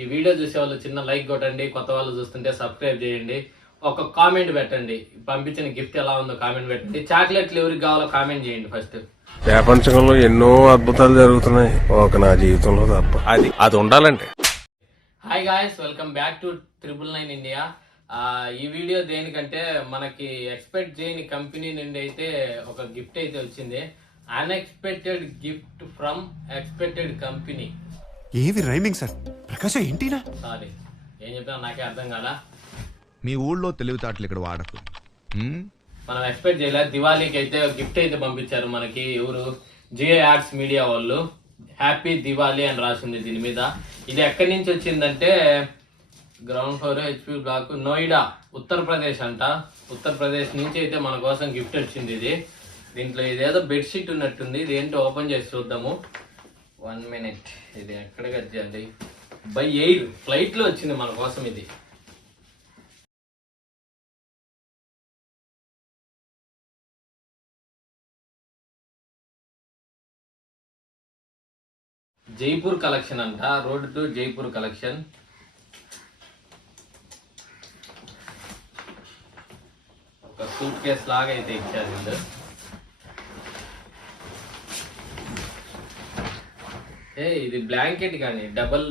ఈ వీడియో చూసే వాళ్ళు చిన్న లైక్ కొట్టండి, కొత్త వాళ్ళు చూస్తుంటే సబ్స్క్రైబ్ చేయండి, ఒక కామెంట్ పెట్టండి, పంపించిన గిఫ్ట్ ఎలా ఉందో కామెంట్ పెట్టండి, చాక్లెట్లు ఎవరికి కావాలో కామెంట్ చేయండి. ఫస్ట్ ప్రపంచంలో ఎన్నో అద్భుతాలు జరుగుతున్నాయి, ఒక నా జీవితంలో తప్ప. అది ఉండాలంటే. Hi guys, welcome back to 999 India. ఈ వీడియో దేనికంటే మనకి ఎక్స్పెక్ట్ చేయని కంపెనీ నుండి అయితే ఒక గిఫ్ట్ అయితే వచ్చింది. Unexpected gift from expected company. ఏవి రైమింగ్ సార్? ప్రకాశ్ ఏంటినా? సారీ, ఏం చెప్పినా నాకే అర్థం కాదా. మీ ఊళ్ళో తెలివితేటలు ఇక్కడ వాడకు. మనం ఎక్స్పెక్ట్ చేయలేదు. దివాళీకి అయితే గిఫ్ట్ అయితే పంపించారు మనకి. ఎవరు? జియో యాడ్స్ మీడియా వాళ్ళు. హ్యాపీ దివాళీ అని రాసింది దీని మీద. ఇది ఎక్కడి నుంచి వచ్చిందంటే ground floor HP block, Noida, Uttar Pradesh అంట. ఉత్తరప్రదేశ్ నుంచి అయితే మన కోసం గిఫ్ట్ వచ్చింది ఇది. దీంట్లో ఇదేదో బెడ్షీట్ ఉన్నట్టుంది. ఇది ఏంటో ఓపెన్ చేసి చూద్దాము. 1 minute. ఇది ఎక్కడ కట్టాలి? బై ఎయిర్ ఫ్లైట్ లో వచ్చింది మన కోసం ఇది. జైపూర్ కలెక్షన్ అంట. Road to Jaipur collection. ఒక సూట్ కేస్ లాగా అయితే ఇచ్చారు వీళ్ళు. ఇది బ్లాంకెట్ కానీ, డబుల్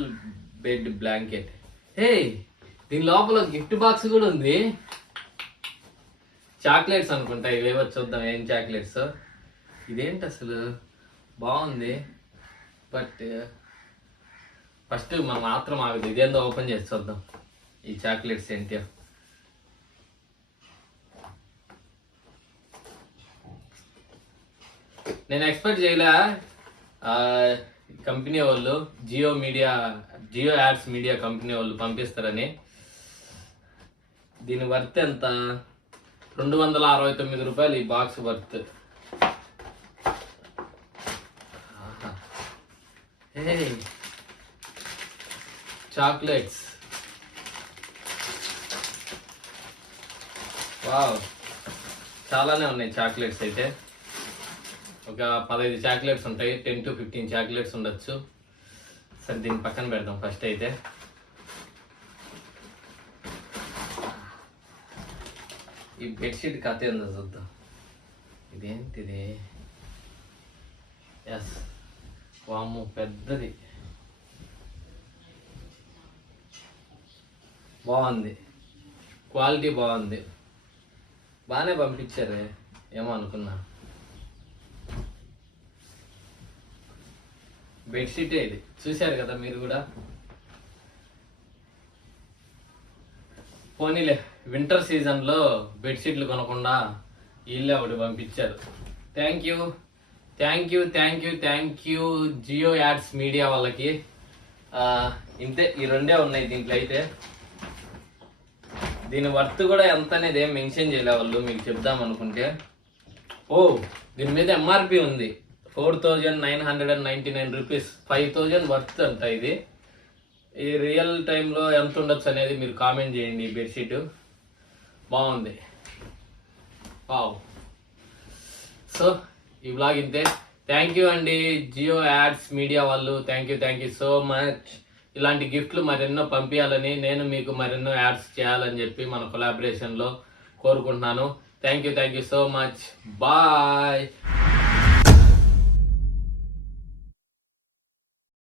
బెడ్ బ్లాంకెట్. దీని లోపల గిఫ్ట్ బాక్స్ కూడా ఉంది. చాక్లెట్స్ అనుకుంటా ఇవేవో. చూద్దాం ఏం చాక్లెట్స్. ఇదేంటి అసలు, బాగుంది. బట్ ఫస్ట్ మనం మాత్రం ఆగదు. ఇదేందో ఓపెన్ చేసి చూద్దాం ఈ చాక్లెట్స్ ఏంటి. నేను ఎక్స్పెక్ట్ చేయలే కంపెనీ వాళ్ళు, జియో యాడ్స్ మీడియా కంపెనీ వాళ్ళు పంపిస్తారని. దీని వర్త్ ఎంత? 269 రూపాయలు ఈ బాక్స్ వర్త్. చాక్లెట్స్, వావ్, చాలానే ఉన్నాయి చాక్లెట్స్ అయితే. ఒక 15 చాక్లెట్స్ ఉంటాయి. 10 to 15 చాక్లెట్స్ ఉండొచ్చు. సరే, దీన్ని పక్కన పెడదాం ఫస్ట్ అయితే. ఈ బెడ్షీట్ కథ ఏందో చూద్దాం. ఇదేంటిది? ఎస్, వాము, పెద్దది, బాగుంది, క్వాలిటీ బాగుంది, బాగానే పంపించారే. ఏమో అనుకున్నా. బెడ్షీటే ఇది, చూశారు కదా మీరు కూడా. పోనీలే, వింటర్ సీజన్లో బెడ్షీట్లు కొనకుండా వీళ్ళే ఒకటి పంపించారు. Thank you, thank you, thank you, thank you Jio ads media వాళ్ళకి. ఇంతే, ఈ రెండే ఉన్నాయి దీంట్లో అయితే. దీని వర్త్ కూడా ఎంత అనేది ఏం మెన్షన్ చేయలే వాళ్ళు. మీకు చెప్దాం అనుకుంటే, దీని మీద ఎంఆర్పి ఉంది 4,999 రూపీస్. 5,000 వర్త్ అంట ఇది. ఈ రియల్ టైంలో ఎంత ఉండొచ్చు అనేది మీరు కామెంట్ చేయండి. ఈ బెడ్షీట్ బాగుంది. వావ్. సో ఈ బ్లాగ్ ఇంతే. థ్యాంక్ యూ అండి జియో యాడ్స్ మీడియా వాళ్ళు. Thank you so much. ఇలాంటి గిఫ్ట్లు మరెన్నో పంపించాలని, నేను మీకు మరెన్నో యాడ్స్ చేయాలని చెప్పి మన కొలాబరేషన్లో కోరుకుంటున్నాను. Thank you so much. Bye.